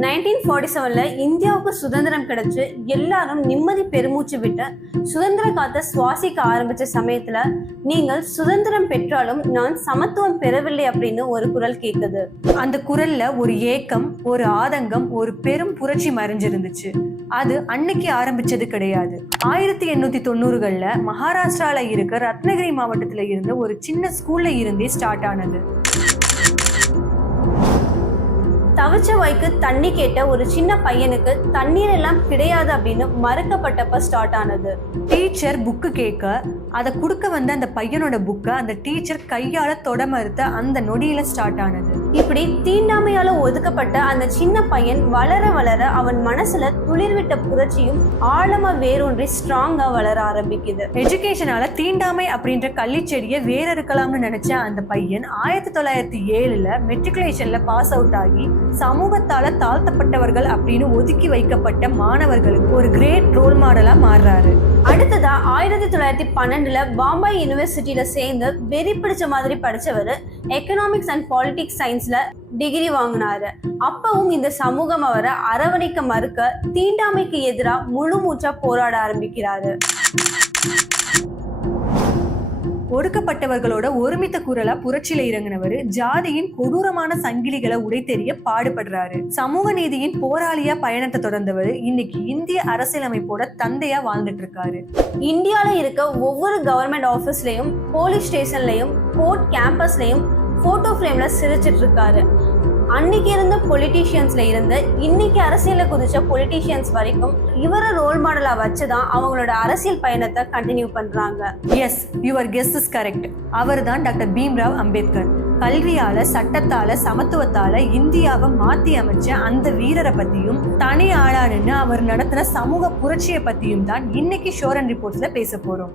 1947ல இந்தியாவுக்கு சுதந்திரம் கிடைச்சு எல்லாரும் நிம்மதி பெருமூச்சு விட்டு சுதந்திர காத்த சுவாசிக்க ஆரம்பிச்ச சமயத்துல நீங்கள் சுதந்திரம் பெற்றாலும் நான் சமத்துவம் பெறவில்லை அப்படின்னு ஒரு குரல் கேட்குது. அந்த குரல்ல ஒரு ஏக்கம், ஒரு ஆதங்கம், ஒரு பெரும் புரட்சி மறைஞ்சிருந்துச்சு. அது அன்னைக்கு ஆரம்பிச்சது கிடையாது. 1890கள்ல மகாராஷ்டிரால இருக்க ரத்னகிரி மாவட்டத்துல இருந்த ஒரு சின்ன ஸ்கூல்ல இருந்தே ஸ்டார்ட் ஆனது. தவிச்ச வாய்க்கு தண்ணி கேட்ட ஒரு சின்ன பையனுக்கு தண்ணீர் எல்லாம் கிடையாது அப்படின்னு மறுக்கப்பட்டப்ப ஸ்டார்ட் ஆனது. டீச்சர் புக்கு கேட்க அதை கொடுக்க வந்த அந்த பையனோட புக்கை அந்த டீச்சர் கையால தொட மறுத்த அந்த நொடியில ஸ்டார்ட் ஆனது. இப்படி தீண்டாமையால ஒதுக்கப்பட்ட அந்த சின்ன பையன் வளர வளர அவன் மனசுல துளிர்விட்ட புரட்சியும் ஆழமா வேரூன்றி ஸ்ட்ராங்கா வளர ஆரம்பிக்குது. எஜுகேஷனால தீண்டாமை அப்படின்ற கள்ளிச்செடியை வேற இருக்கலாம்னு நினைச்ச அந்த பையன் 1907ல மெட்ரிகுலேஷன்ல பாஸ் அவுட் ஆகி சமூகத்தால தாழ்த்தப்பட்டவர்கள் அப்படின்னு ஒதுக்கி வைக்கப்பட்ட மாணவர்களுக்கு ஒரு கிரேட் ரோல் மாடலா மாறுறாரு. அடுத்ததா 1912ல பாம்பே யூனிவர்சிட்டியில சேர்ந்து வெறி பிடிச்ச மாதிரி படிச்சவர் எக்கனாமிக்ஸ் அண்ட் பாலிட்டிக்ஸ் சயின்ஸ்ல டிகிரி வாங்கினாரு. அப்பவும் இந்த சமூகம் அவரை அரவணைக்க மறுக்க தீண்டாமைக்கு எதிராக முழு மூச்சா போராட ஆரம்பிக்கிறாரு. ஒடுக்கப்பட்டவர்களோட ஒருமித்த குரலா புரட்சியில இறங்கினவர் ஜாதியின் கொடூரமான சங்கிலிகளை உடைத்தெறிய பாடுபடுறாரு. சமூக நீதியின் போராளியா பயணத்தை தொடர்ந்தவர் இன்னைக்கு இந்திய அரசியலமைப்போட தந்தையா வாழ்ந்துட்டு இருக்காரு. இந்தியால இருக்க ஒவ்வொரு கவர்மெண்ட் ஆபீஸ்லயும், போலீஸ் ஸ்டேஷன்லயும், கோர்ட் கேம்பஸ்லயும் போட்டோ ஃப்ரேம்ல சிரிச்சிட்டு இருக்காரு. அன்னைக்கு இருந்த பொலிட்டீஷியன்ஸ்ல இருந்து இன்னைக்கு அரசியல குதிச்ச பொலிட்டீஷியன்ஸ் வரைக்கும் இவரை ரோல் மாடலா வச்சுதான் அவங்களோட அரசியல் பயணத்தை கண்டினியூ பண்றாங்க. Yes, your guess is correct. அவர் தான் டாக்டர் பீம்ராவ் அம்பேத்கர். கல்வியால, சட்டத்தால, சமத்துவத்தால இந்தியாவை மாத்தி அமைச்ச அந்த வீரரை பத்தியும் தனி ஆளானுன்னு அவர் நடத்தின சமூக புரட்சியை பத்தியும் தான் இன்னைக்கு ஷோர் அண்ட் ரிப்போர்ட்ஸ்ல பேச போறோம்.